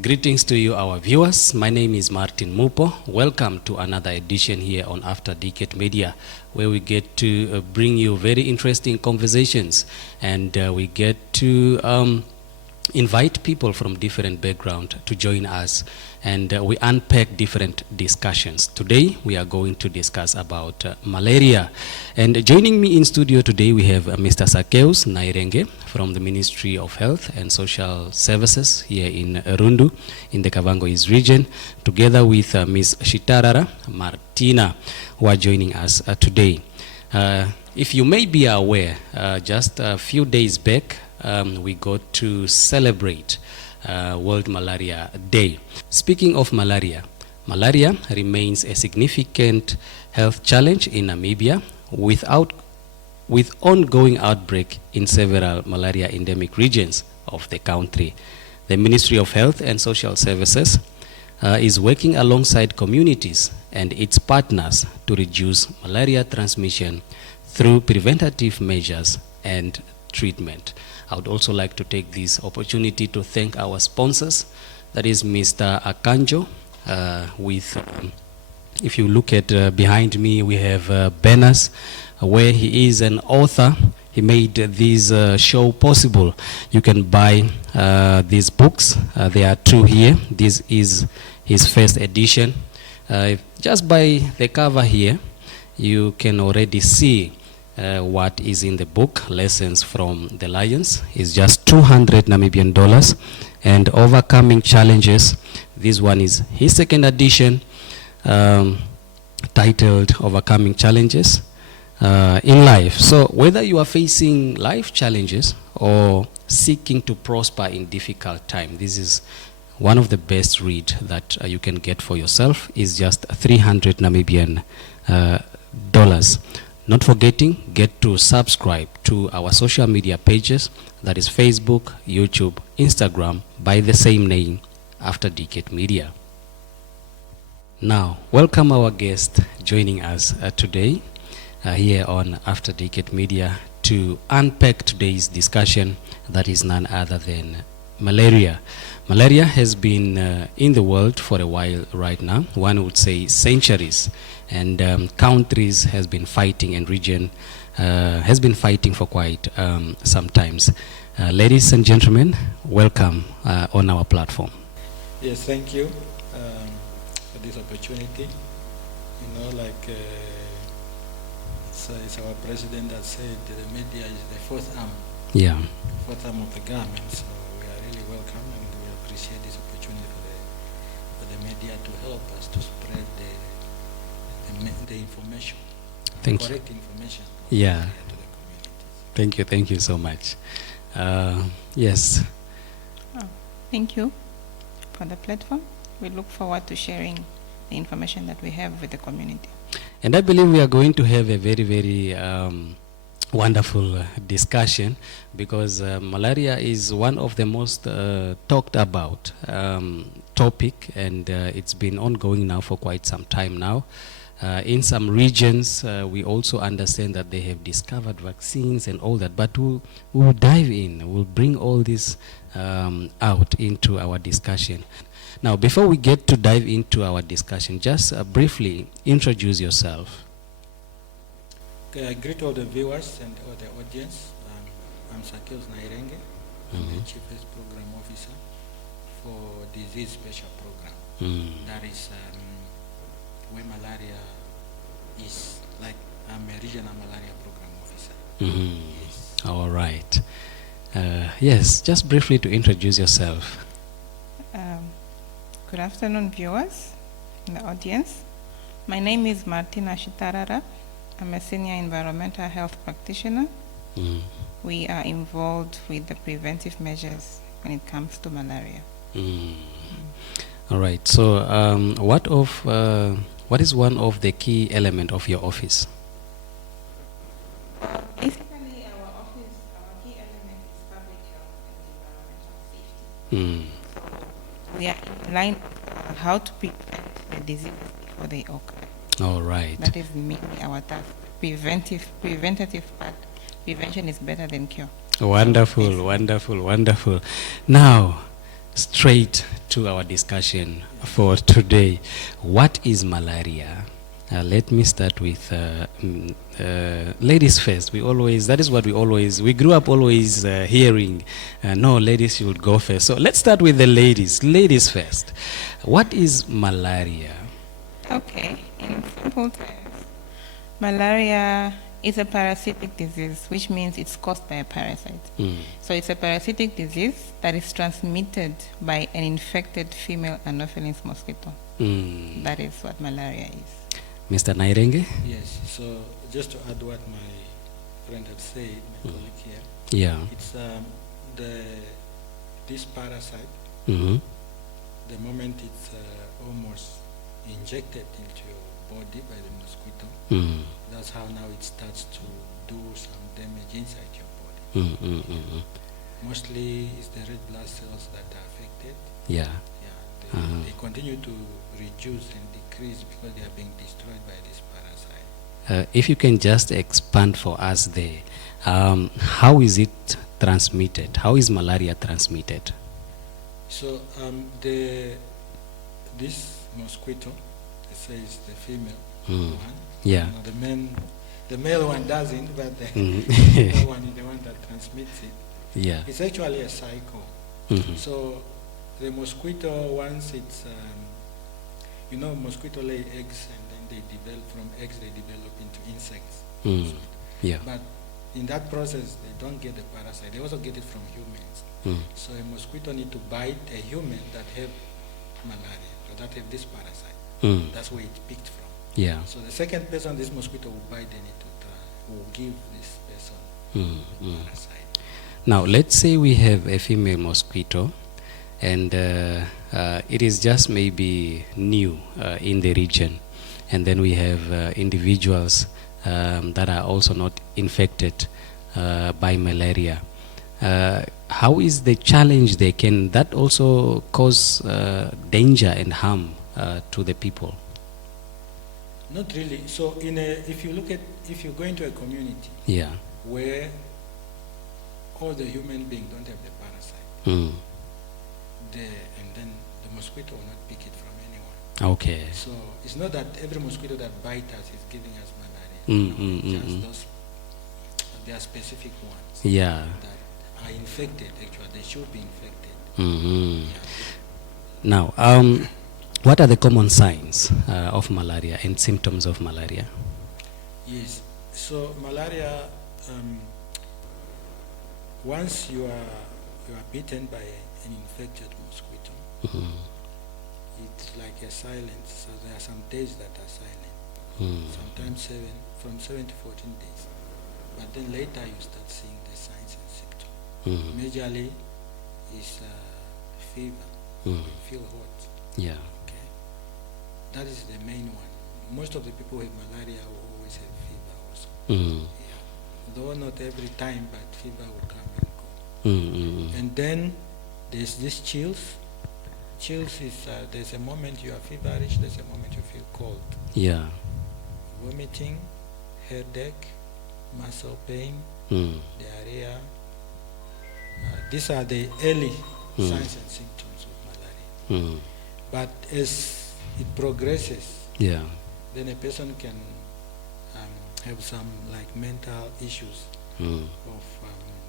Greetings to you, our viewers. My name is Martin Mupo. Welcome to another edition here on After Decade Media, where we get to bring you very interesting conversations, and we get to invite people from different backgrounds to join us, and we unpack different discussions. Today we are going to discuss about malaria, and joining me in studio today we have Mr. Sakeus Nairenge from the Ministry of Health and Social Services here in Rundu in the Kavango East Region, together with Ms. Shitarara, Martina, who are joining us today. If you may be aware, just a few days back we got to celebrate World Malaria Day. Speaking of malaria, malaria remains a significant health challenge in Namibia with ongoing outbreak in several malaria endemic regions of the country. The Ministry of Health and Social Services is working alongside communities and its partners to reduce malaria transmission through preventative measures and treatment. I would also like to take this opportunity to thank our sponsors. That is Mr. Akanjo if you look at behind me, we have banners where he is an author. He made this show possible. You can buy these books. There are two here. This is his first edition. Just by the cover here, you can already see what is in the book. Lessons from the Lions is just 200 Namibian dollars, and Overcoming Challenges. This one is his second edition, titled Overcoming Challenges in Life. So whether you are facing life challenges or seeking to prosper in difficult time, this is one of the best read that you can get for yourself. Is just 300 Namibian dollars. Not forgetting, get to subscribe to our social media pages, that is Facebook, YouTube, Instagram, by the same name, After Decade Media. Now, welcome our guest joining us today here on After Decade Media to unpack today's discussion, that is none other than malaria. Malaria has been in the world for a while right now, one would say centuries, and countries has been fighting, and region has been fighting for quite some times. Ladies and gentlemen, welcome on our platform. Yes, thank you for this opportunity. You know, like it's our president that said the media is the fourth arm. Yeah. Fourth arm of the government. So we are really welcome, and we appreciate this opportunity for the media to help us to spread the information, correct information. Yeah. To the Thank communities. you so much. Yes. Thank you for the platform. We look forward to sharing the information that we have with the community. And I believe we are going to have a very, very wonderful discussion, because malaria is one of the most talked about topic, and it's been ongoing now for quite some time now. In some regions, we also understand that they have discovered vaccines and all that, but we'll dive in, we'll bring all this out into our discussion. Now, before we get to dive into our discussion, just briefly introduce yourself. Okay, I greet all the viewers and all the audience. I'm Sakeus Nairenge. I'm the Chief Health Program Officer for Disease Special Program. That is where malaria is. Like, I'm a Regional Malaria Program Officer. Yes. All right. Yes, just briefly to introduce yourself. Good afternoon, viewers in the audience. My name is Martina Shitarara. I'm a Senior Environmental Health Practitioner. We are involved with the preventive measures when it comes to malaria. All right. So, what is one of the key elements of your office? Basically, our key element is public health and environmental safety. We are in line on how to prevent the disease before they occur. All right. That is mainly our task. Preventative part. Prevention is better than cure. Wonderful, wonderful, wonderful. Now, straight to our discussion for today. What is malaria? Let me start with ladies first. That is what we grew up always hearing. No, ladies should go first. So let's start with the ladies. Ladies first. What is malaria? Okay, in simple terms, malaria is a parasitic disease, which means it's caused by a parasite. So it's a parasitic disease that is transmitted by an infected female Anopheles mosquito. That is what malaria is. Mr. Nairenge? Yes, so just to add what my friend had said, my colleague here, it's this parasite, the moment it's almost injected into your body by the mosquito, that's how now it starts to do some damage inside your body. Mostly it's the red blood cells that are affected. They continue to reduce and decrease because they are being destroyed by this parasite. If you can just expand for us there, how is it transmitted? How is malaria transmitted? So this mosquito, it says the female one. Yeah. The male one doesn't, but the female one is the one that transmits it. Yeah. It's actually a cycle. So the mosquito, once it's, mosquito lay eggs and then they develop, from eggs they develop into insects. But in that process, they don't get the parasite. They also get it from humans. So a mosquito need to bite a human that have malaria, or that have this parasite. That's where it picked from. Yeah. So the second person this mosquito will bite, then it will give this person the parasite. Now, let's say we have a female mosquito, and it is just maybe new in the region, and then we have individuals that are also not infected by malaria. How is the challenge there? Can that also cause danger and harm to the people? Not really. So if you go into a community where all the human beings don't have the parasite, and then the mosquito will not pick it from anyone. Okay. So it's not that every mosquito that bites us is giving us malaria. Just those, there are specific ones that are infected. Actually, they should be infected. Now, what are the common signs of malaria and symptoms of malaria? Yes. So malaria, once you are bitten by an infected mosquito, it's like a silence. So there are some days that are silent. Sometimes from 7 to 14 days. But then later you start seeing the signs and symptoms. Majorly is fever. You feel hot. Yeah. Okay. That is the main one. Most of the people with malaria will always have fever also. Though not every time, but fever will come and go. And then there's this chills. Chills is there's a moment you are feverish, there's a moment you feel cold. Yeah. Vomiting, headache, muscle pain, diarrhea. These are the early signs and symptoms of malaria. But as it progresses, then a person can have some like mental issues of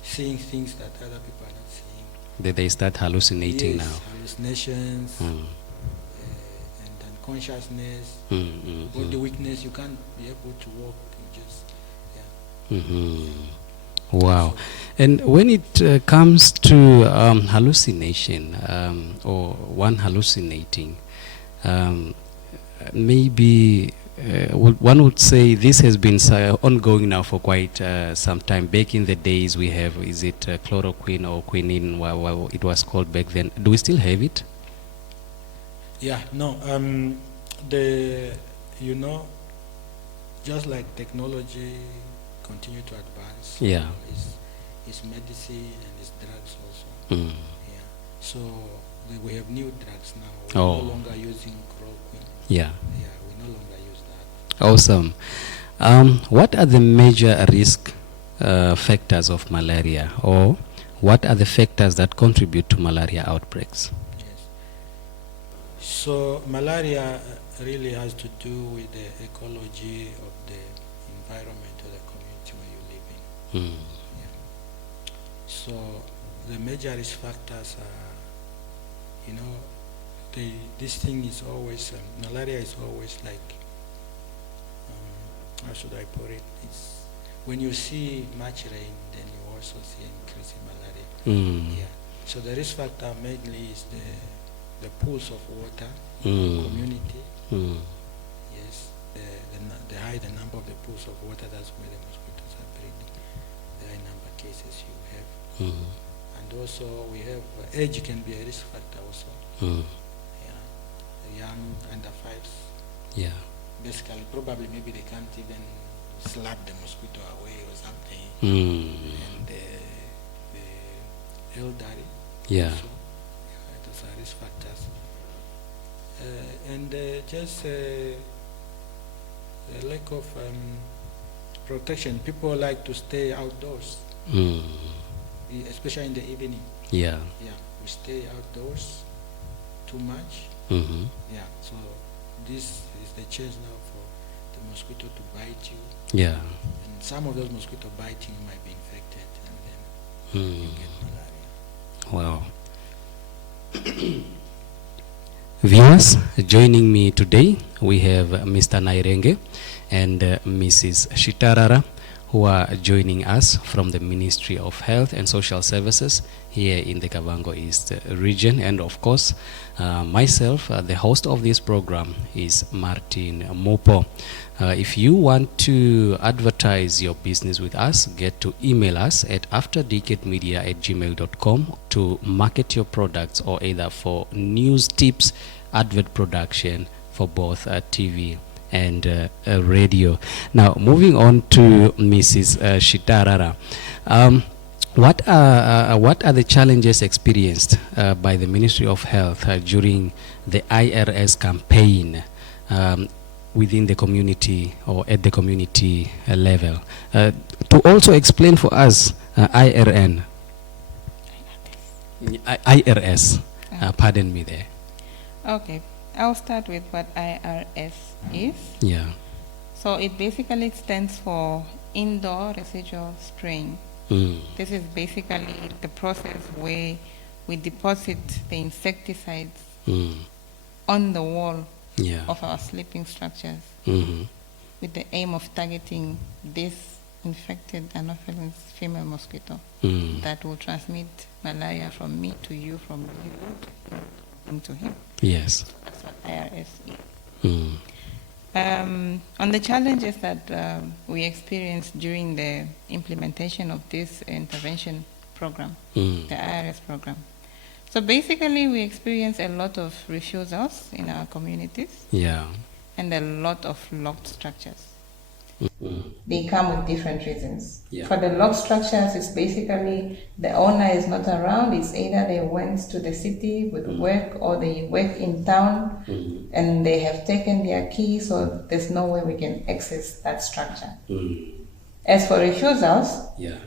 seeing things that other people are not seeing. They start hallucinating now. Hallucinations, and unconsciousness, body weakness. You can't be able to walk. You just, Wow. And when it comes to hallucination, or one hallucinating, maybe one would say this has been ongoing now for quite some time. Back in the days we have, is it chloroquine or quinine, what it was called back then. Do we still have it? Yeah, no. Just like technology continue to advance, it's medicine and it's drugs also. So we have new drugs now. We're no longer using chloroquine. We no longer use that. Awesome. What are the major risk factors of malaria, or what are the factors that contribute to malaria outbreaks? Yes. So malaria really has to do with the ecology of the environment or the community where you live in. Mm. Yeah. So the major risk factors are, this thing is always, malaria is always like, how should I put it? It's when you see much rain, then you also see increase in malaria. Mm. Yeah. So the risk factor mainly is the pools of water, Mm. community. Mm. Yes. The higher the number of the pools of water, that's where the mosquitoes are breeding. The high number cases you have. Mm. And also we have, age can be a risk factor also. Mm. Yeah. The young under fives. Yeah. Basically, probably maybe they can't even slap the mosquito away or something. Mm. And the elderly. Yeah. Also, those are risk factors. And just a lack of protection. People like to stay outdoors, Mm. especially in the evening. Yeah. Yeah, we stay outdoors too much. Mm-hmm. Yeah, so this is the chance now for the mosquito to bite you. Yeah. And some of those mosquito biting you might be infected, and then Mm. you get malaria. Wow. Viewers, joining me today, we have Mr. Nairenge and Mrs. Shitarara, who are joining us from the Ministry of Health and Social Services here in the Kavango East Region. And of course, myself, the host of this program is Martin Mupo. If you want to advertise your business with us, get to email us at afterdecademedia@gmail.com to market your products, or either for news tips, advert production for both TV and radio. Now, moving on to Mrs. Shitarara. What are the challenges experienced by the Ministry of Health during the IRS campaign within the community or at the community level? To also explain for us IRS, pardon me there. Okay, I'll start with what IRS is. Yeah. So it basically stands for indoor residual spraying. Mm. This is basically the process where we deposit the insecticides on the wall Yeah. of our sleeping structures Mm-hmm. with the aim of targeting this infected Anopheles female mosquito that will transmit malaria from me to you, from you to him. Yes. That's what IRS is. Mm. On the challenges that we experienced during the implementation of this intervention program, the IRS program. So basically, we experienced a lot of refusals in our communities Yeah. and a lot of locked structures. Mm. They come with different reasons. Yeah. For the locked structures, it's basically the owner is not around. It's either they went to the city with work, or they work in town and they have taken their key, so there's no way we can access that structure. As for refusals, Yeah.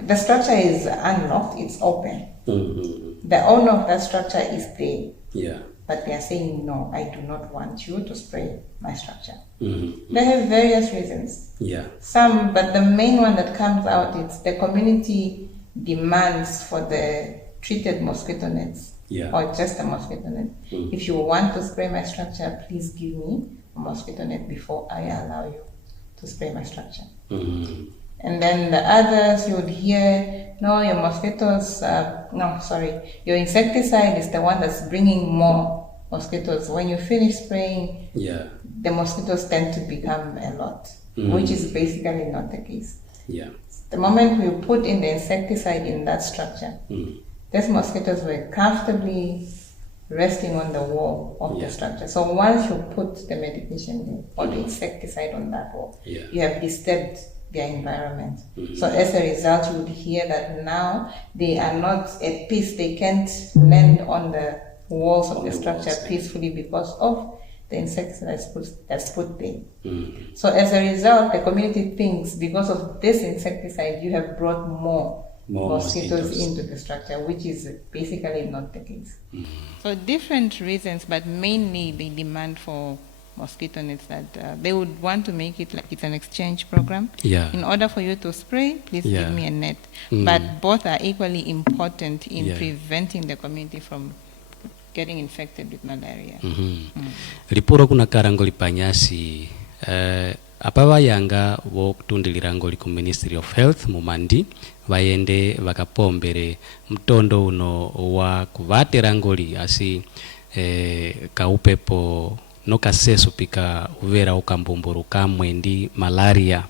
the structure is unlocked, it's open. Mm-hmm. The owner of that structure is there, Yeah. but they are saying, no, I do not want you to spray my structure. Mm-hmm. They have various reasons. Yeah. Some, but the main one that comes out is the community demands for the treated mosquito nets, Yeah. or just a mosquito net. If you want to spray my structure, please give me a mosquito net before I allow you to spray my structure. Mm-hmm. And then the others, you would hear, no, your mosquitoes, your insecticide is the one that's bringing more mosquitoes. When you finish spraying, Yeah. the mosquitoes tend to become a lot, which is basically not the case. Yeah. The moment we put in the insecticide in that structure, these mosquitoes were comfortably resting on the wall of the structure. So once you put the medication in, or the insecticide on that wall, you have disturbed their environment. So as a result, you would hear that now they are not at peace. They can't land on the walls of the structure peacefully because of the insecticide that's put there. So as a result, the community thinks because of this insecticide, you have brought more mosquitoes into the structure, which is basically not the case. So different reasons, but mainly the demand for mosquito nets, that they would want to make it like it's an exchange program. Yeah. In order for you to spray, please give me a net. But both are equally important in preventing the community from getting infected with malaria. Lipuro kuna karangoli panyasi apa bayanga wokutundilirangoli ku Ministry of Health mumandi bayende vakapombere mtondo uno wa kuvaterangoli asi kaupepo nokaseso pika uvera ukambumburu kamwe ndi malaria.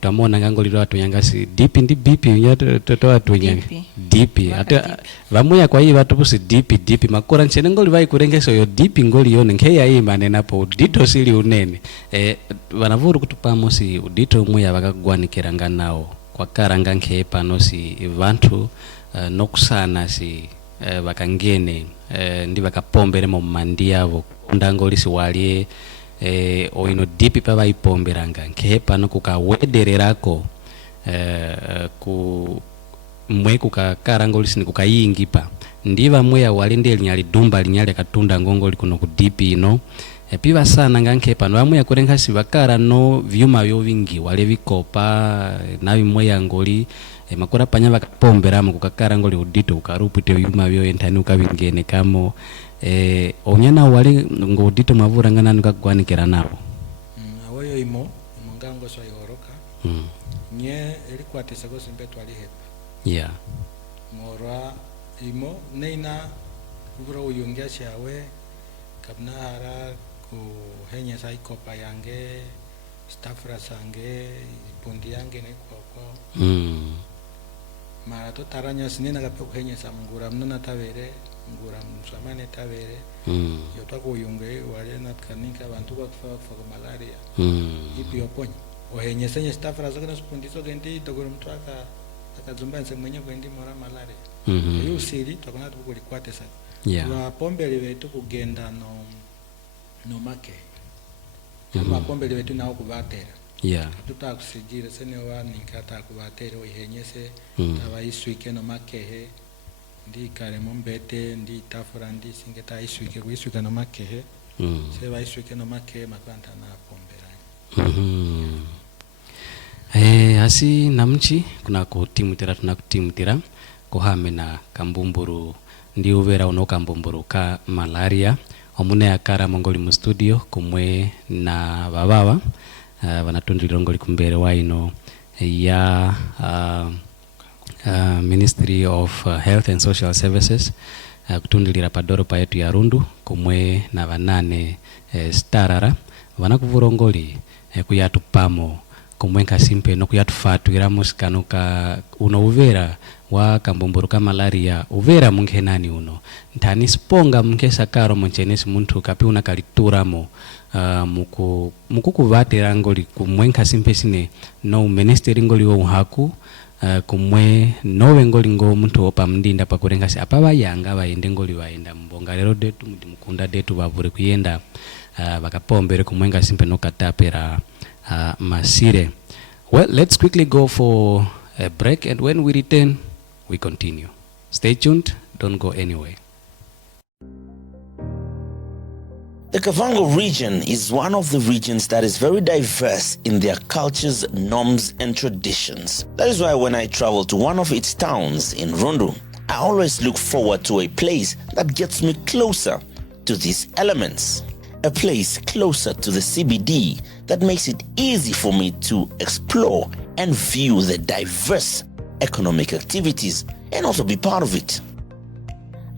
Twamona ngangoli watu yangasi dipi ndi bipi nyato watu nyanga dipi ata vamuya kwa hii watu pusi dipi makora nchene ngoli vai kurengeso yo dipi ngoli yone nkeya hii manena po udito sili unene vanavuru kutupamo si udito muya vakagwanikira nganao kwa karanga nkhe pano si vantu nokusana si vakangene ndi vakapombere mu mandi yavo ndangoli si walie oino dipi pa vaipomberanga nkhe pano kukawedererako ku mwe kukakarangoli sini kukayingipa ndiva mweya walende linyali dumba linyali akatunda ngongoli kuno ku dipi ino piva sana ngankhe pano vamweya kurenga si vakara no vyuma vyo vingi wale vikopa navi mweya ngoli makora panya vakapomberamo kukakarangoli udito ukarupute vyuma vyo entani ukavingene kamo onyana wale ngodito mavuranga nanu kagwanikira nabo awoyo imo ngango so yoroka nye elikwatisa ko simbe twalihepa mora imo neina kubura uyungia chawe kabnahara ku henya saikopa yange stafra sange pundi yange ne kwa mara to taranya sinina kape kuhenya samngura mnuna tavere ngura msamane tavere yotwa kuyunge wale natkanika bantu kwa malaria ipi yoponye ohenye senye stafra zake naspundizo gendi togoro mtwaka akazumba nsemwenye kwendi mora malaria yo siri tokona tukulikwate sana wa pombele wetu kugenda no make wa pombele wetu nao kuvatera tutakusijira sene wa ninkata kuvatera ohenyese tabaiswike no makehe ndi kare mombete ndi tafura ndi singeta iswike kuiswika no makehe se baiswike no make makwanta na pombera asi namchi kuna kutimutira tunakutimutira kuhame na kambumburu ndi uvera unokambumburu ka malaria omune akara mongoli mu studio kumwe na bababa vanatundilirongoli kumbere waino ya Ministry of Health and Social Services kutundilira padoro pa yetu ya Rundu kumwe na vanane starara vanakuvurongoli kuyatu pamo kumwe nkasimpe no kuyatu fatu iramusikano ka uno uvera wa kambumburu ka malaria uvera mungenani uno ntani sponga mkesa karo monchenesi muntu kapi una kalituramo muku kuvatera ngoli kumwe nkasimpe sine no ministeri ngoli wo haku kumwe nowe ngoli ngo muntu opa mndinda pakurenga si apa bayanga bayende ngoli bayenda mbonga lero detu mukunda detu bavure kuyenda bakapombere kumwe ngasimpe no katapera masire. Well, let's quickly go for a break, and when we return we continue. Stay tuned, don't go anywhere. The Kavango region is one of the regions that is very diverse in their cultures, norms, and traditions. That is why when I travel to one of its towns in Rundu, I always look forward to a place that gets me closer to these elements. A place closer to the CBD that makes it easy for me to explore and view the diverse economic activities and also be part of it.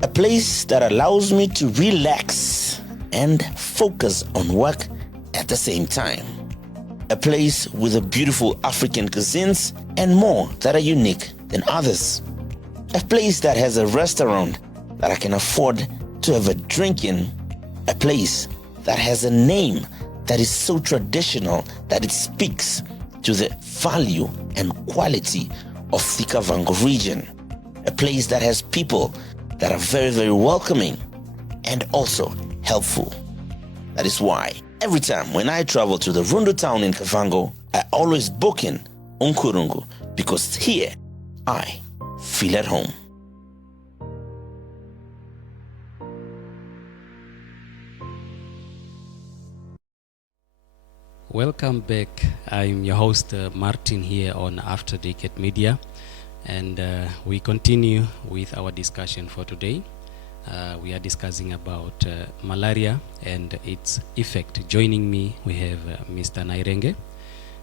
A place that allows me to relax and focus on work at the same time. A place with a beautiful African cuisines and more that are unique than others. A place that has a restaurant that I can afford to have a drink in. A place that has a name that is so traditional that it speaks to the value and quality of the Kavango region. A place that has people that are very, very welcoming and also helpful. That is why every time when I travel to the Rundu town in Kavango, I always book in Unkurungu, because here I feel at home. Welcome back. I'm your host, Martin, here on After Decade Media, and we continue with our discussion for today. We are discussing about malaria and its effect. Joining me, we have Mr. Nairenge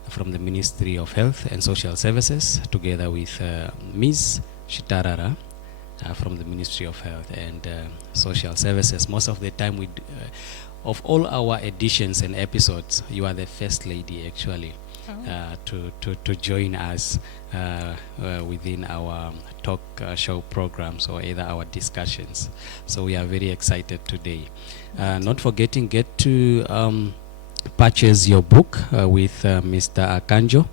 from the Ministry of Health and Social Services, together with Ms. Shitarara from the Ministry of Health and Social Services. Most of the time, of all our editions and episodes, you are the first lady actually to join us within our talk show programs or either our discussions. So we are very excited today. Not forgetting, get to purchase your book with Mr. Akanjo.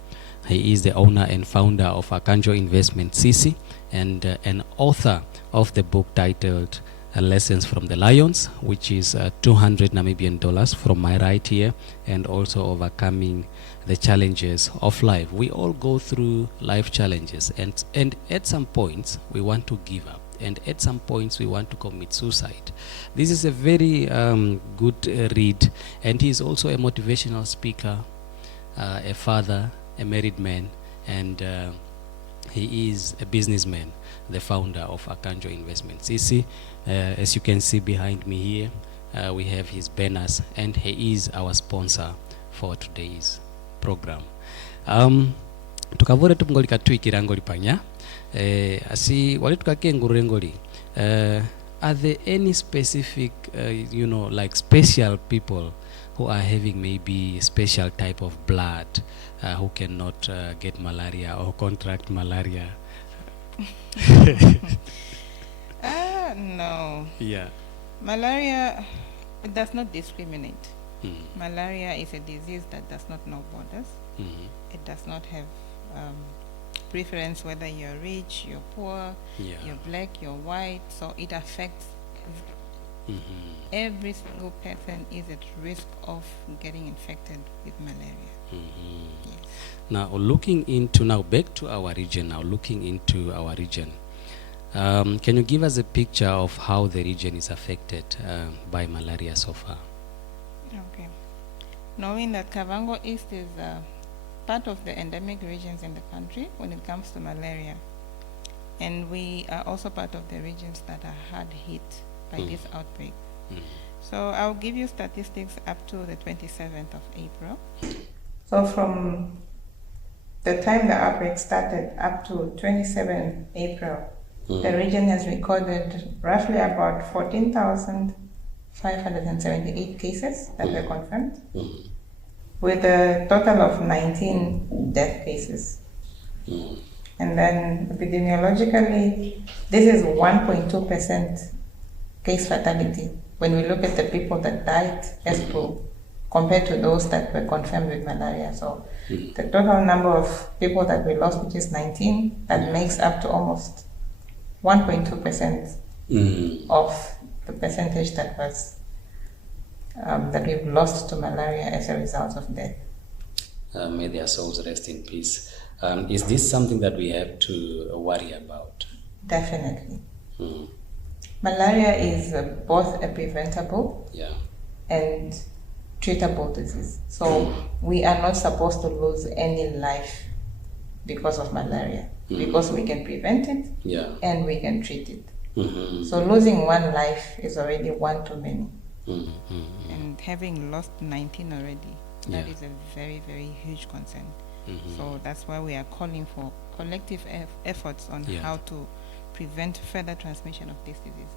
He is the owner and founder of Akanjo Investment CC and an author of the book titled Lessons from the Lions, which is 200 Namibian dollars from my right here, and also Overcoming the Challenges of Life. We all go through life challenges, and at some points we want to give up, and at some points we want to commit suicide. This is a very good read, and he is also a motivational speaker, a father, a married man, and he is a businessman, the founder of Akanjo Investment CC. As you can see behind me here, we have his banners, and he is our sponsor for today's program. Tukavore tupngoli katuikira ngoli panya. Asi wale tukake ngurure ngoli. Are there any specific, like special people who are having maybe special type of blood who cannot get malaria or contract malaria? No. Yeah. Malaria, it does not discriminate. Malaria is a disease that does not know borders. It does not have preference whether you're rich, you're poor, you're black, you're white. So it affects every single person is at risk of getting infected with malaria. Yes. Now back to our region, can you give us a picture of how the region is affected by malaria so far? Okay. Knowing that Kavango East is part of the endemic regions in the country when it comes to malaria, and we are also part of the regions that are hard hit by this outbreak. So I'll give you statistics up to the 27th of April. So from the time the outbreak started up to 27 April, the region has recorded roughly about 14,578 cases that were confirmed, with a total of 19 death cases. And then epidemiologically, this is 1.2% case fatality when we look at the people that died as flu compared to those that were confirmed with malaria. So the total number of people that we lost, which is 19, that makes up to almost 1.2% of the percentage that was that we've lost to malaria as a result of death. May their souls rest in peace. Is this something that we have to worry about? Definitely. Malaria is both a preventable and treatable disease. So we are not supposed to lose any life because of malaria, because we can prevent it and we can treat it. So losing one life is already one too many. And having lost 19 already, that is a very, very huge concern. So that's why we are calling for collective efforts on how to prevent further transmission of this disease.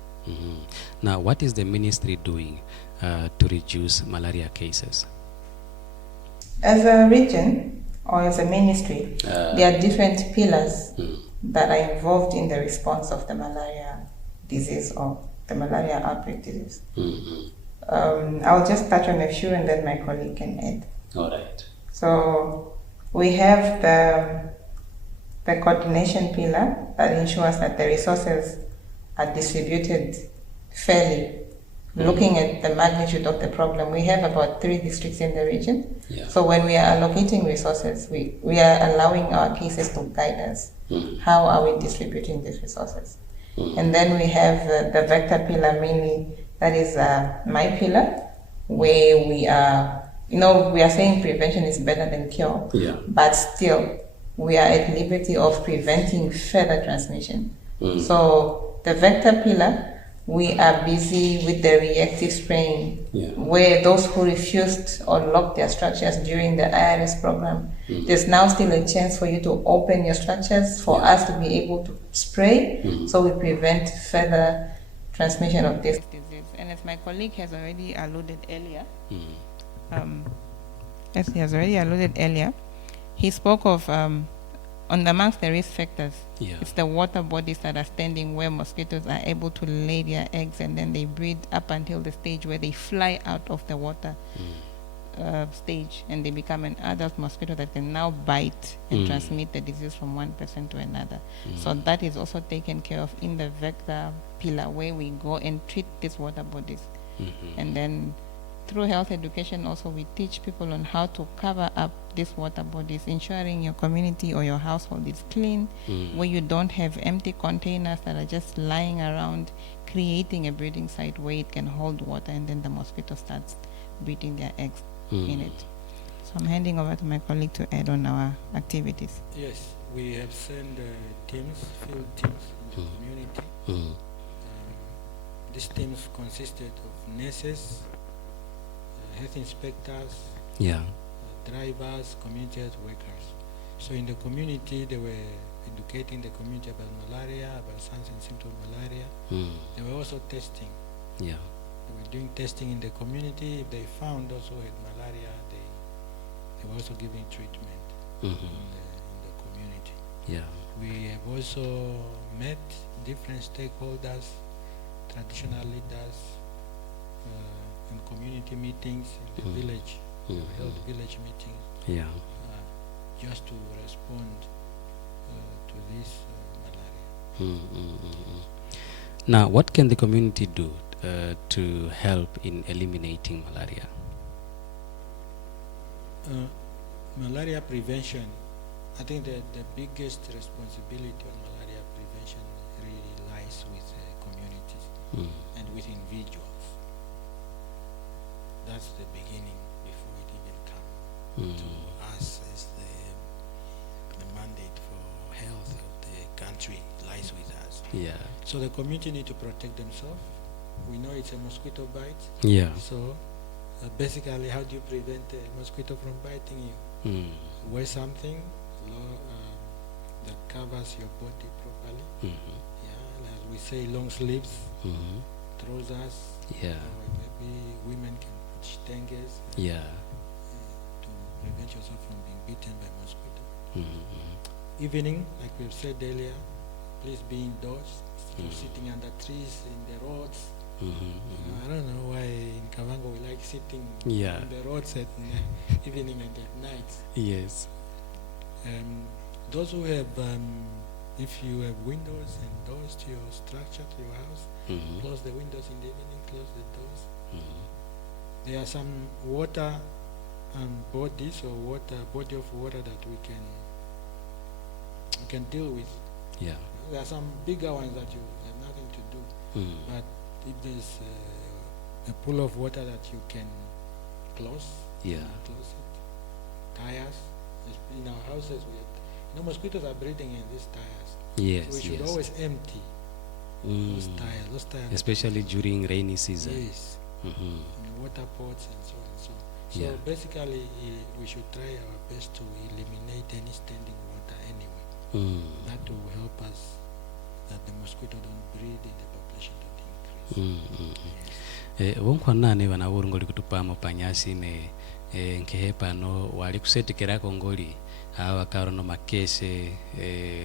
Now, what is the ministry doing to reduce malaria cases? As a region or as a ministry, there are different pillars that are involved in the response of the malaria disease or the malaria outbreak disease. I'll just touch on a few and then my colleague can add. All right. So we have the coordination pillar that ensures that the resources are distributed fairly looking at the magnitude of the problem, we have about 3 districts in the region. Yeah. So when we are allocating resources, we are allowing our cases to guide us. How are we distributing these resources? And then we have the vector pillar mainly, that is my pillar, where we are, we are saying prevention is better than cure, but still we are at liberty of preventing further transmission. So the vector pillar, we are busy with the reactive spraying, where those who refused or locked their structures during the IRS program, there's now still a chance for you to open your structures for us to be able to spray, so we prevent further transmission of this disease. And as my colleague has already alluded earlier, he spoke of amongst the risk factors, it's the water bodies that are standing where mosquitoes are able to lay their eggs, and then they breed up until the stage where they fly out of the water stage, and they become an adult mosquito that can now bite and transmit the disease from one person to another. So that is also taken care of in the vector pillar, where we go and treat these water bodies. And then through health education also, we teach people on how to cover up these water bodies, ensuring your community or your household is clean, where you don't have empty containers that are just lying around, creating a breeding site where it can hold water, and then the mosquito starts breeding their eggs in it. So I'm handing over to my colleague to add on our activities. Yes, we have sent teams, field teams in the community. These teams consisted of nurses, health inspectors, drivers, community health workers. So in the community, they were educating the community about malaria, about signs and symptoms of malaria. They were also testing. They were doing testing in the community. If they found those who had malaria, they were also giving treatment in the community. We have also met different stakeholders, traditional leaders, in community meetings in the village. We held village meetings just to respond to this malaria. Now, what can the community do to help in eliminating malaria? Malaria prevention, I think that the biggest responsibility on malaria prevention really lies with communities and with individuals. That's the beginning before it even comes to us as the mandate for health of the country lies with us. So the community need to protect themselves. We know it's a mosquito bite. So basically, how do you prevent a mosquito from biting you? Wear something that covers your body properly. As we say, long sleeves, trousers. Maybe women can put shtengers to prevent yourself from being bitten by mosquito. Evening, like we've said earlier, please be indoors. Sitting under trees in the roads. I don't know why in Kavango we like sitting on the roads at evening and at night. Those who have, if you have windows and doors to your structure, to your house, close the windows in the evening, close the doors. There are some water bodies or body of water that we can deal with. There are some bigger ones that you have nothing to do. But if there's a pool of water that you can close, close it. Tires. In our houses, mosquitoes are breeding in these tires. So we should always empty those tires. Especially during rainy season. In water pots and so on and so on. So basically, we should try our best to eliminate any standing water anyway. That will help us that the mosquito don't breed in the population don't increase. Wonkwanane wana urungoli kutupamo panyasi ne nkehepa no wali kusetekera kongoli awa karono makese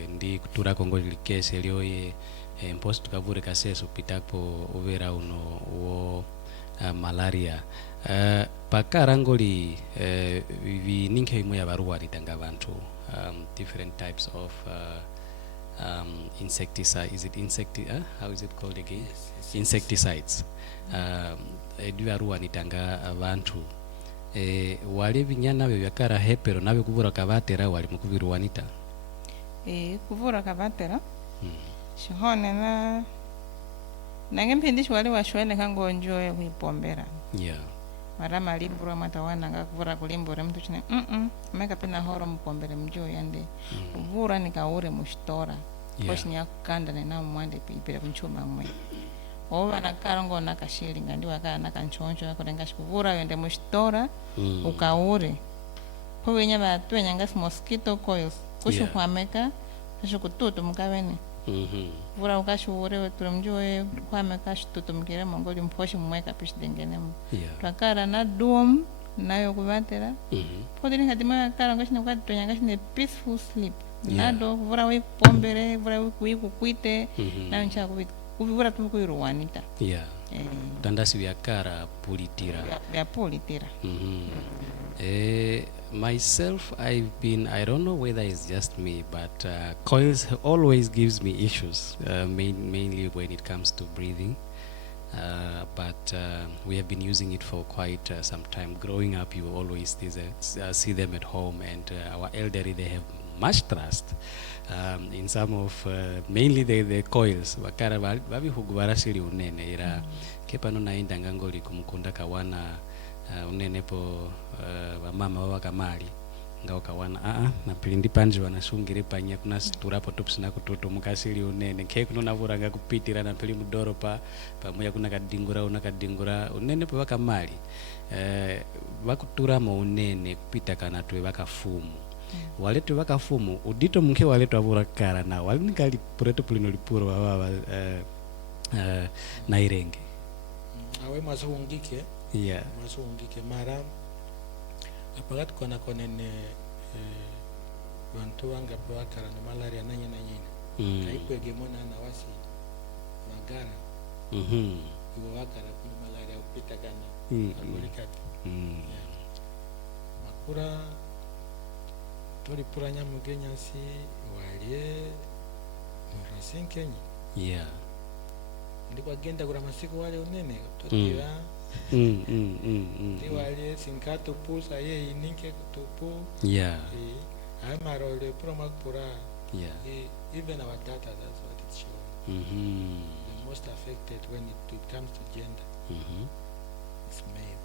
ndi kutura kongoli likese lyoye impost tukavure kaseso pitapo uvera uno wo malaria pakarangoli vininke imwe ya baruwa litanga bantu different types of insecticide. Is it how is it called again? Yes, Insecticides. Eduaruwanitanga abantu. Wali binyana byo byakara hepero nabe kuvura kavatera wali mukuviruwanita. Kuvura kavatera. Shihone na nange mpindi shwali washwele kango njoye kuipombera. Yeah. Mara malimbura matawana ngakuvura kulimbura mtu chine meka pina horo mpombere mjoye ande kuvura nikaure mushtora. Koshni ya kukanda na mwande pipira kunchuma mwe. Owa nakarongo nakashilinga ndi wakara nakanchoncho yakorenga shikuvura wende mushtora ukaure. Kwa nyama tuenya ngas mosquito coils kushu kwameka kushu kututu mukavene. Vura ukashure weturumjoe kwameka shitutu mkire mongoli mposhi mweka pish dengenemu. Twakara na duom nayo kuvatera. Podini kadima yakara ngashine kwa tuenya ngashine peaceful sleep. Nado vura we pombere vura we kukwite na ncha kuvura tumukuiruwanita. Yeah. Tandasi vyakara pulitira. Vya pulitira. Myself, I don't know whether it's just me, but coils always gives me issues, mainly when it comes to breathing. But we have been using it for quite some time. Growing up, you always see them at home, and our elderly, they have much trust in some of mainly the coils. Wakara babi hugwara shiri unene ira kepano nainda ngangoli kumukunda kawana unene po mama baba kamali ngao kawana na pilindi panji wanashungire panya kuna turapo tops na kutoto mukasiri unene ke kuno navura ngakupitira na pili mudoro pamoja kuna kadingura unene po bakamali bakutura mo unene kupita kana tuwe bakafumu waletu bakafumu udito mke waletu avura kara na walinikali pureto pulino lipuro baba Nairenge awe mazungike mazungike mara apagat kona konene bantu wanga bakara na malaria nanye kaikwege mona na wasi magara iwo wakara kuna malaria upita kana agolikati makura tori puranya mugenya si walie murasen Kenya ndipo agenda kura masiku wale unene totira walie sinkato pulsa ye ininke kutupu amaro le promakpura even our data, that's what it shows. The most affected when it comes to gender is male.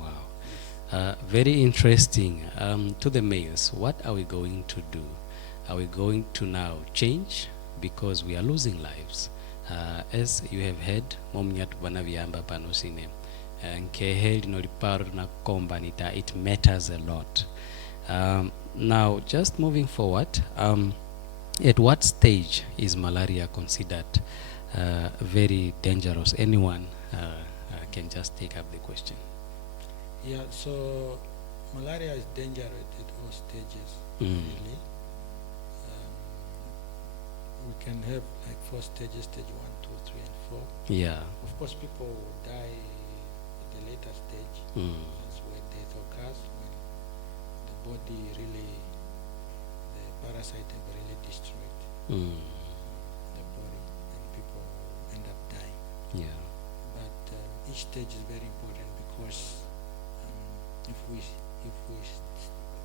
Wow. Very interesting. To the males, what are we going to do? Are we going to now change because we are losing lives? As you have heard, momnyat banaviamba panosine nkeheli no liparo na kombanita, it matters a lot. Now, just moving forward, at what stage is malaria considered very dangerous? Anyone can just take up the question. Yeah, so malaria is dangerous at all stages, really. We can have like 4 stages, stage 1, 2, 3, and 4. Yeah. Of course, people will die at the later stage. That's when death occurs, when the body really, the parasite have really destroyed the body, and people end up dying. Yeah. But each stage is very important because if we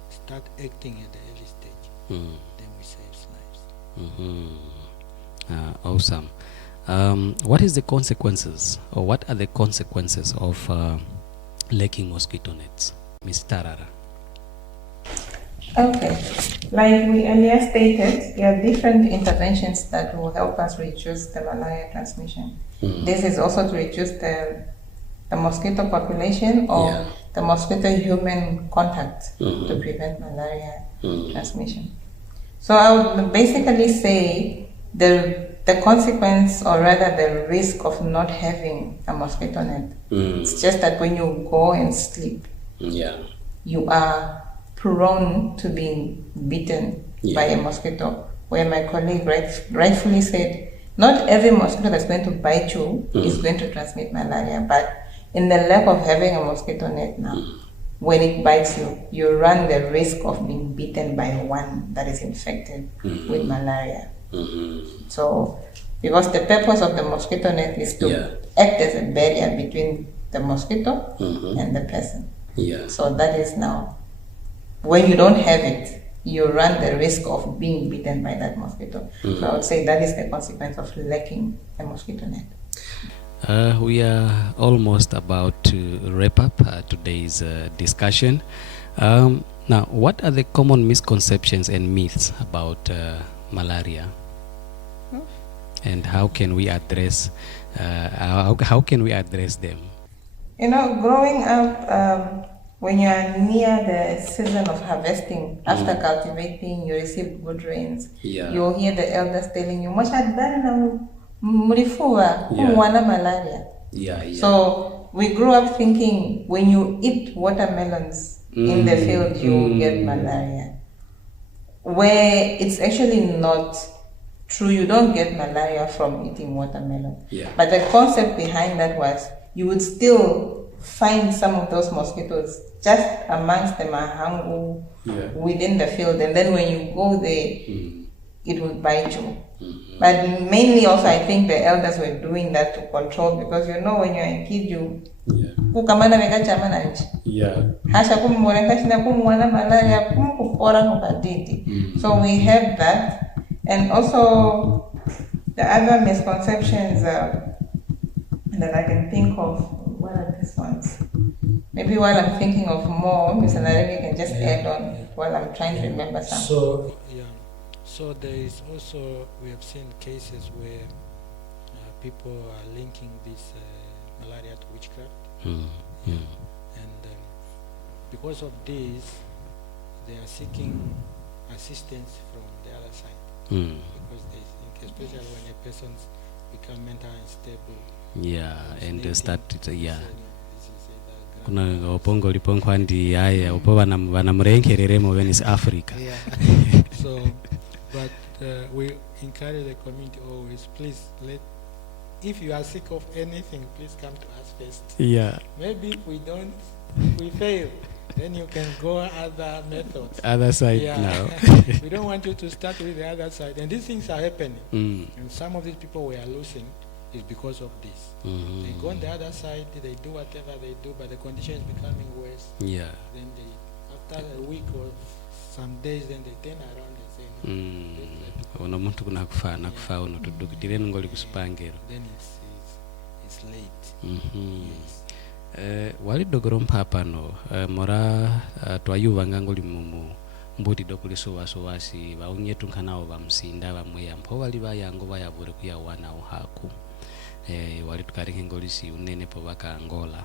start acting at the early stage, then we save lives. Awesome. What is the consequences, or what are the consequences of lacking mosquito nets? Ms. Tarara. Okay, like we earlier stated, there are different interventions that will help us reduce the malaria transmission. This is also to reduce the mosquito population or the mosquito-human contact to prevent malaria transmission. So I would basically say the consequence, or rather the risk of not having a mosquito net, it's just that when you go and sleep, you are prone to being bitten by a mosquito, where my colleague rightfully said, not every mosquito that's going to bite you is going to transmit malaria, but in the lack of having a mosquito net now, when it bites you, you run the risk of being bitten by one that is infected with malaria. So, because the purpose of the mosquito net is to act as a barrier between the mosquito and the person. So that is now, when you don't have it, you run the risk of being bitten by that mosquito. So I would say that is the consequence of lacking a mosquito net. We are almost about to wrap up today's discussion. Now, what are the common misconceptions and myths about malaria? And how can we address how can we address them? You know, growing up, when you are near the season of harvesting, after cultivating, you receive good rains. You'll hear the elders telling you, malaria. So we grew up thinking when you eat watermelons in the field, you get malaria. Where it's actually not true. You don't get malaria from eating watermelon. But the concept behind that was you would still find some of those mosquitoes just amongst the mahangu within the field, and then when you go there, it will bite you. But mainly also I think the elders were doing that to control, because you know when you're a kid, you kukamana veka chama nanchi hasha kumureka shina kumwana malaria kumukupora mukaditi. So we have that. And also the other misconceptions that I can think of, what are these ones? Maybe while I'm thinking of more, Mr. Nairenge can just add on while I'm trying to remember some. So there is also, we have seen cases where people are linking this malaria to witchcraft. And because of this, they are seeking assistance from the other side. Because they think, especially when a person's become mentally unstable. And they start kuna opongo lipongo andi haya upo wanamrengereremo when is Africa. So but we encourage the community always, please if you are sick of anything, please come to us first. Maybe if we fail, then you can go other methods. Other side now. We don't want you to start with the other side. And these things are happening. And some of these people we are losing is because of this. They go on the other side, they do whatever they do, but the condition is becoming worse. Then after a week or some days, then they turn around and say, ono muntu kuna kufa ono tudukitire ngoli kusipangero. Then it's late. Wali dogoro mpapano mora twayuva ngangoli mumu mbuti dokuliso wasowasi baunyetu nkanawo bamsinda bamwe ampo wali bayango bayabure kuyawana uhaku wali tukarike ngolisi unene po baka Angola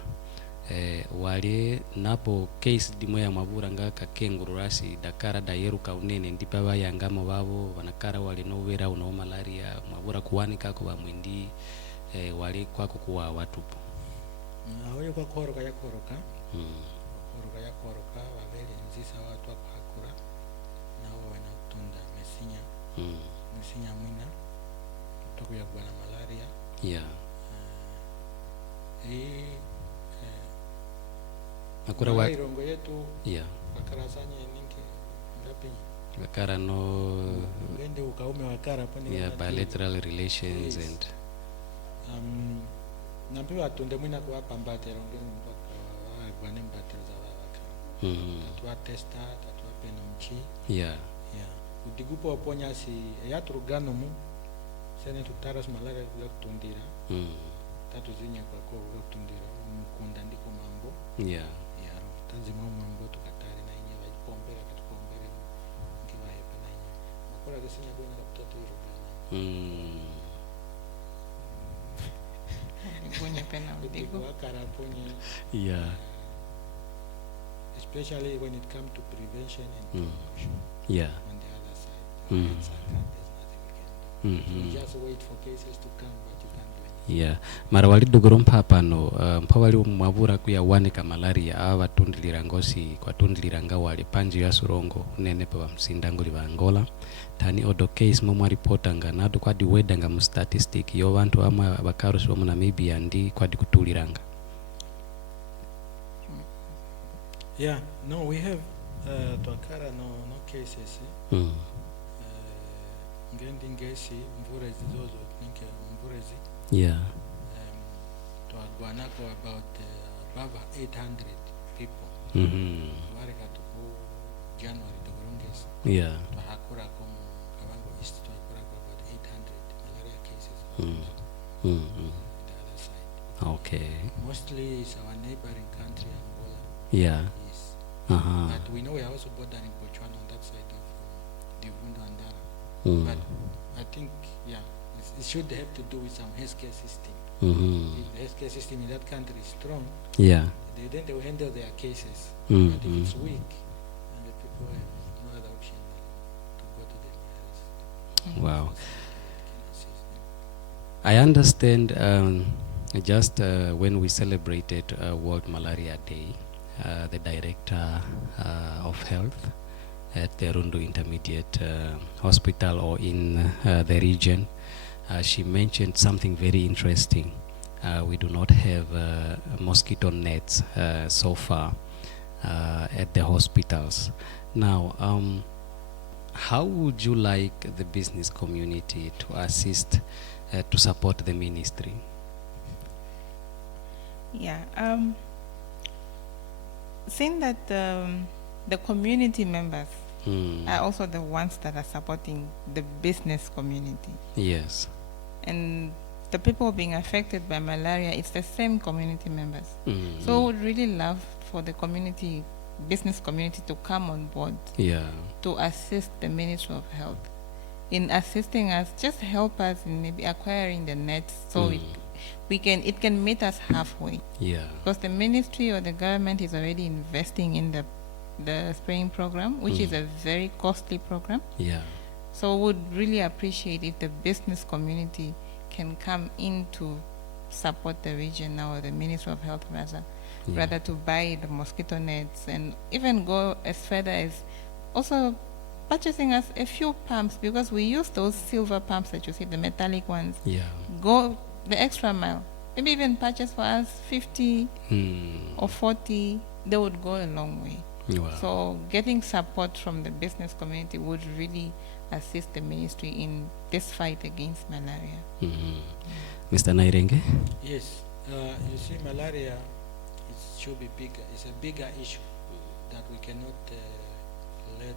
wali napo case dimwe ya mabura ngaka kengururasi dakara dayeruka unene ndipa bayangamo babo banakara wali novera uno malaria mabura kuwanika ko bamwindi wali kwako kuwa watupo aho kwa koroka yakoroka babeli nzisa watu akakura nao wanatunda mesinya mwina kutoka ya bwana malaria akura wa irongo yetu bakarasanya ningi ngapi bakara no wende ukaume wakara hapo ni bilateral relations and nambiwa tunde mwina kwa pambate rongeni mpaka bwana mbate za waka tatwa testa tatwa penomchi udigupo oponya si yatrugano mu sene tutaras malaria ya kutundira tatu zinye kwa kutundira mukunda ndiko mambo tanzima mambo tukatari na yenyewe wajipombera katupombere ngiwa hepa na yenyewe makora kesinya bwana kutoto irugana especially when it comes to prevention and promotion on the other side. There's nothing we can do. We just wait for cases to come, but you can't do anything. Mara wali dogoro mpapano mpa wali mwabura kuya wanika malaria awa tundilira ngosi kwa tundilira nga wali panji ya surongo unene pa msindanguli wa Angola tani odo case mwa reporta nga nado kwa diweda nga mu statistic yo wantu ama bakarusi wa Namibia ndi kwa dikutuliranga. No, we have Tuakara no cases. ngendingesi mvurezi zozo think mvurezi Yeah. to Guanaco about above 800 people. Mm-hmm. Wareka tuku January to Burungis Yeah. to Hakura komu Kavango East to Hakura about 800 malaria cases Mm-hmm. on the other side. Okay. Mostly it's our neighboring country Angola. Yeah. Yes. Uh-huh. But we know we are also bordering Botswana on that side of Divundu and Dara. Mm. But I think, yeah, it should have to do with some healthcare system. Mm-hmm. If the healthcare system in that country is strong, Yeah. then they will handle their cases. Mm-hmm. But if it's weak, and the people have no other option than to go to the nearest Wow. facility that can assist them. I understand just when we celebrated World Malaria Day, the Director of Health at the Rundu Intermediate Hospital or in the region, she mentioned something very interesting. We do not have mosquito nets so far at the hospitals. Now, how would you like the business community to assist to support the ministry? Yeah. Seeing that the community members are also the ones that are supporting the business community, Yes. and the people being affected by malaria, it's the same community members. Mm. So I would really love for the community, business community, to come on board Yeah. to assist the Ministry of Health in assisting us, just help us in maybe acquiring the nets so it can meet us halfway. Yeah. Because the ministry or the government is already investing in the spraying program, which is a very costly program. Yeah. So would really appreciate if the business community can come in to support the region now, or the Ministry of Health rather to buy the mosquito nets, and even go as further as also purchasing us a few pumps, because we use those silver pumps that you see, the metallic ones. Yeah. Go the extra mile. Maybe even purchase for us 50 or 40, they would go a long way. Wow. So getting support from the business community would really assist the ministry in this fight against malaria. Mr. Nairenge? Yes, you see, malaria should be bigger. It's a bigger issue that we cannot let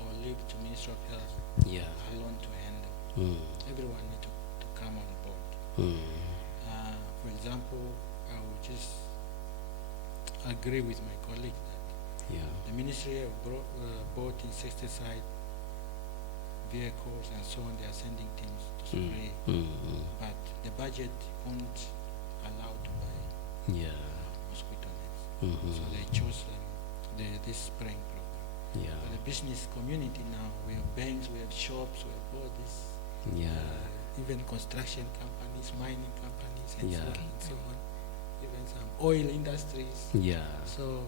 or leave to Ministry of Health Yeah. alone to handle. Everyone needs to come on board. For example, I would just agree with my colleague that Yeah. the ministry have bought insecticide vehicles and so on. They are sending teams to spray, but the budget won't allow to buy Yeah. mosquito nets. So they chose this spraying program. Yeah. But the business community now, we have banks, we have shops, we have all this, Yeah. even construction companies, mining companies, and Yeah. so on and so on. Even some oil industries. Yeah. So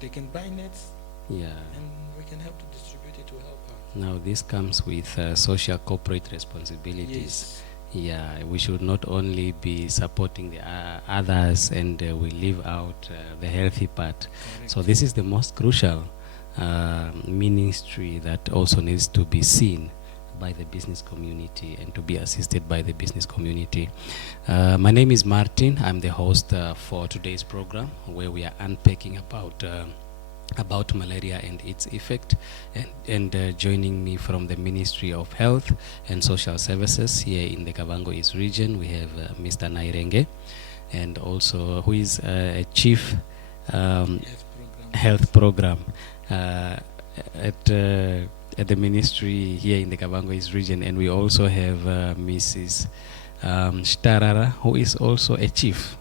they can buy nets, Yeah. and we can help to distribute it to help out. Now this comes with social corporate responsibilities. Yes. Yeah, we should not only be supporting the others and we leave out the healthy part. Correct. So this is the most crucial ministry that also needs to be seen by the business community and to be assisted by the business community. My name is Martin. I'm the host for today's program, where we are unpacking about malaria and its effect, and joining me from the Ministry of Health and Social Services here in the Kavango East Region, we have Mr. Nairenge, and also who is a Chief Health Program at the ministry here in the Kavango East Region. And we also have Mrs. Shitarara, who is also a chief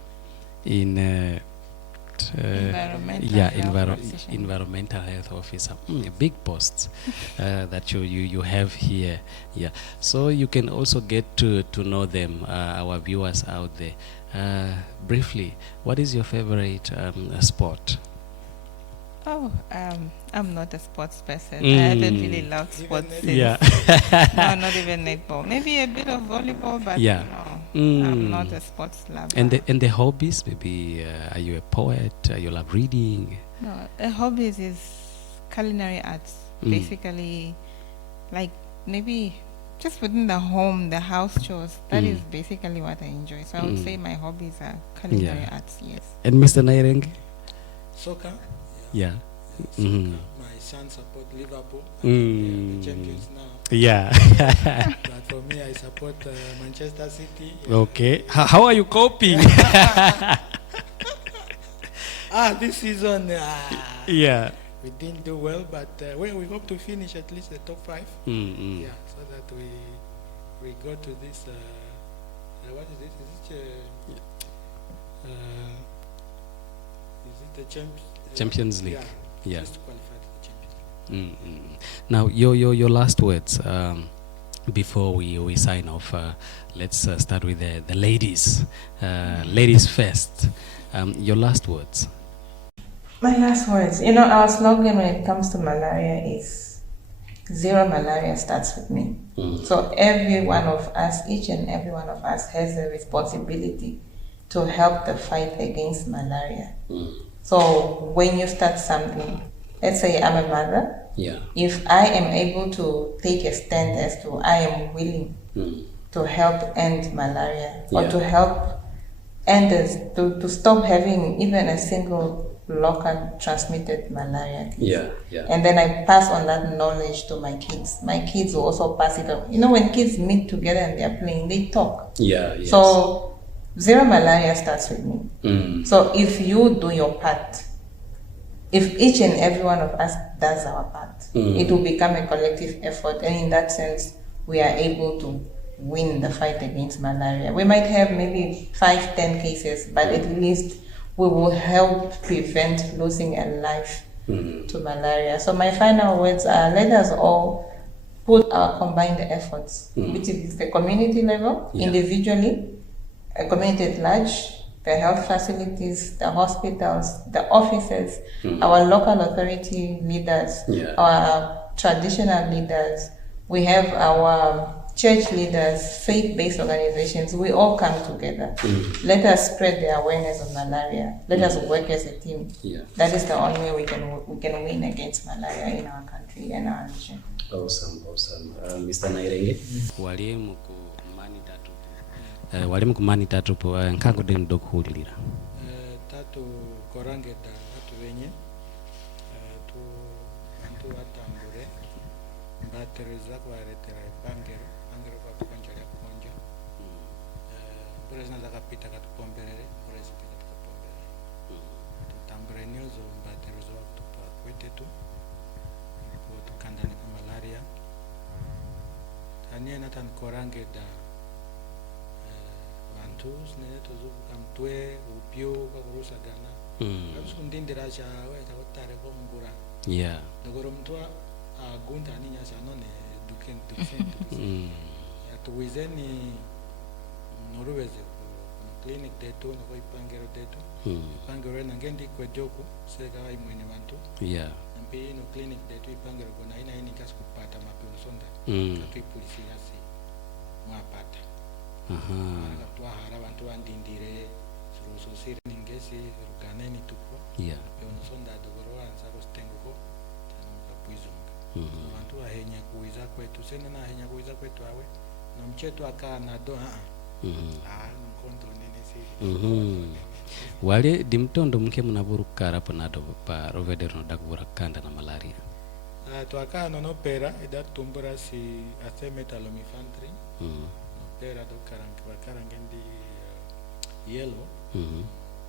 in environmental health officer. Big posts that you have here. Yeah, so you can also get to know them, our viewers out there. Briefly, what is your favorite sport? Oh, I'm not a sports person. I haven't really loved sports since. Yeah. No, not even netball. Maybe a bit of volleyball, but Yeah. no, I'm not a sports lover. And the hobbies, maybe are you a poet? You love reading? No, a hobbies is culinary arts. Basically, like maybe just within the home, the house chores. That is basically what I enjoy. So I would say my hobbies are culinary arts, yes. And Mr. Nairenge? Soccer. Yeah. Soccer. My son support Liverpool. They are the champions now. Yeah. But for me, I support Manchester City. Okay. How are you coping? This season, Yeah. we didn't do well, but we hope to finish at least the top 5. Yeah, so that we go to this. What is it? Is it the Champions League? Yeah. Just to qualify to the Champions League. Now, your last words before we sign off. Let's start with the ladies. Ladies first. Your last words. My last words. You know, our slogan when it comes to malaria is zero malaria starts with me. So every one of us, each and every one of us has a responsibility to help the fight against malaria. So when you start something, let's say I'm a mother. Yeah. If I am able to take a stand as to I am willing to help end malaria or to help end this, to stop having even a single local transmitted malaria case. Yeah, yeah. And then I pass on that knowledge to my kids. My kids will also pass it on. You know, when kids meet together and they're playing, they talk. Yeah, yes. So zero malaria starts with me. So if you do your part, if each and every one of us does our part, it will become a collective effort. And in that sense, we are able to win the fight against malaria. We might have maybe 5-10 cases, but at least we will help prevent losing a life to malaria. So my final words are, let us all put our combined efforts, which is the community level, individually, a community at large, the health facilities, the hospitals, the offices, our local authority leaders, our traditional leaders, we have our church leaders, faith-based organizations, we all come together. Let us spread the awareness of malaria. Let us work as a team. That is the only way we can win against malaria in our country and our region. Awesome. Mr. Nairenge. Walimu kumani tatupo nkango deni dokuhulira. Tatu korangeta watu wenye tu bantu watambure mbatereza kwaretera ipangero kwa kukonjera kukonja bure zinaza kapita katupombelele bure zipita tukapombelele tutambure nyozo mbatereza wakutupa kwetetu kwa tukandani kwa malaria tania natan korangeta tozuku kamtwe upyo kwa kurusa gana ndindira cha weta kotare ko ngura dogoro mtwa agunda ninya cha none duken ya tuwizeni noruweze ku clinic detu no ko ipangero detu ipangero na ngendi kwa joku sega wa imwene bantu mpi no clinic detu ipangero kuna ina ini kasi kupata mapio sonda katu ipolisi yasi mwapata Tuahara bantu andindire surusosiri ningesi rukaneni tukwa sonda dogoro ansaro stenguko kapwizunga bantu ahenya kuiza kwetu sene na ahenya kuiza kwetu awe na mchetu akana do mkondo nene si wale dimtondo mke munaburukara panado pa rovedero dakubura kanda na malaria tuakana no pera ida tumbura si athemetalomifantry pera do karangendi yellow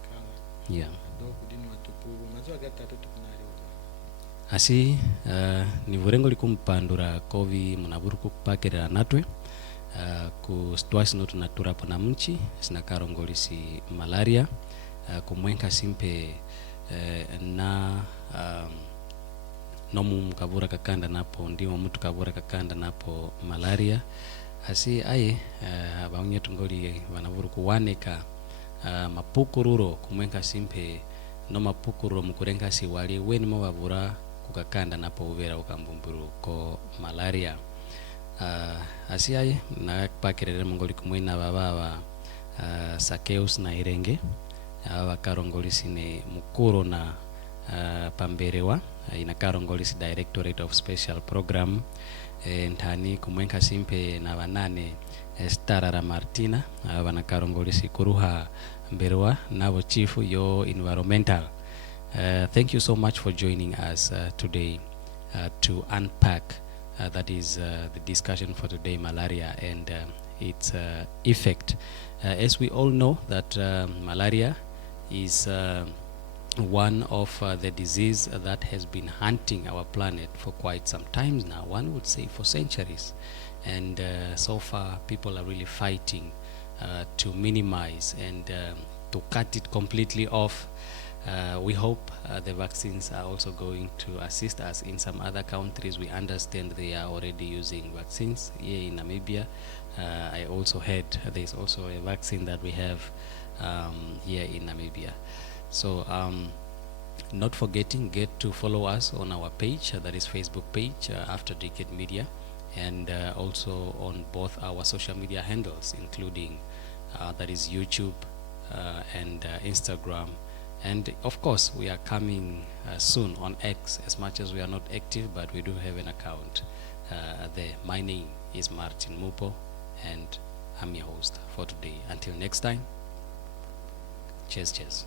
kala do kudini watupuru maziwa gata tukunari asi ni vurengo likumpandura kovi munaburuku pakera natwe ku situasi notu natura pana mchi sina karongolisi malaria kumwenka simpe na nomu mkabura kakanda napo ndimo mtu kabura kakanda napo malaria asi aye baunye tungoli vanavuru kuwaneka mapukururo kumwenka simpe no mapukururo mukurenga si wali weni mavavura kukakanda napo uvera ukambumburu ko malaria asi aye na pakirere mongoli kumwina baba Sakeus Nairenge aba karongoli sine mukuro na pamberewa inakarongolisi Directorate of Special Program ntani kumwenka simpe na vanane Shitarara Martina vanakarongolisi kuruha mberewa navo chief yo environmental. Thank you so much for joining us today to unpack that is the discussion for today, malaria and its effect. As we all know that malaria is one of the disease that has been haunting our planet for quite some time now, one would say for centuries, and so far people are really fighting to minimize and to cut it completely off. We hope the vaccines are also going to assist us. In some other countries, we understand they are already using vaccines. Here in Namibia, I also heard there's also a vaccine that we have here in Namibia. So not forgetting, get to follow us on our page, that is Facebook page, After Decade Media, and also on both our social media handles, including that is YouTube and Instagram. And of course, we are coming soon on X, as much as we are not active, but we do have an account there. My name is Martin Mupo, and I'm your host for today. Until next time, cheers, cheers.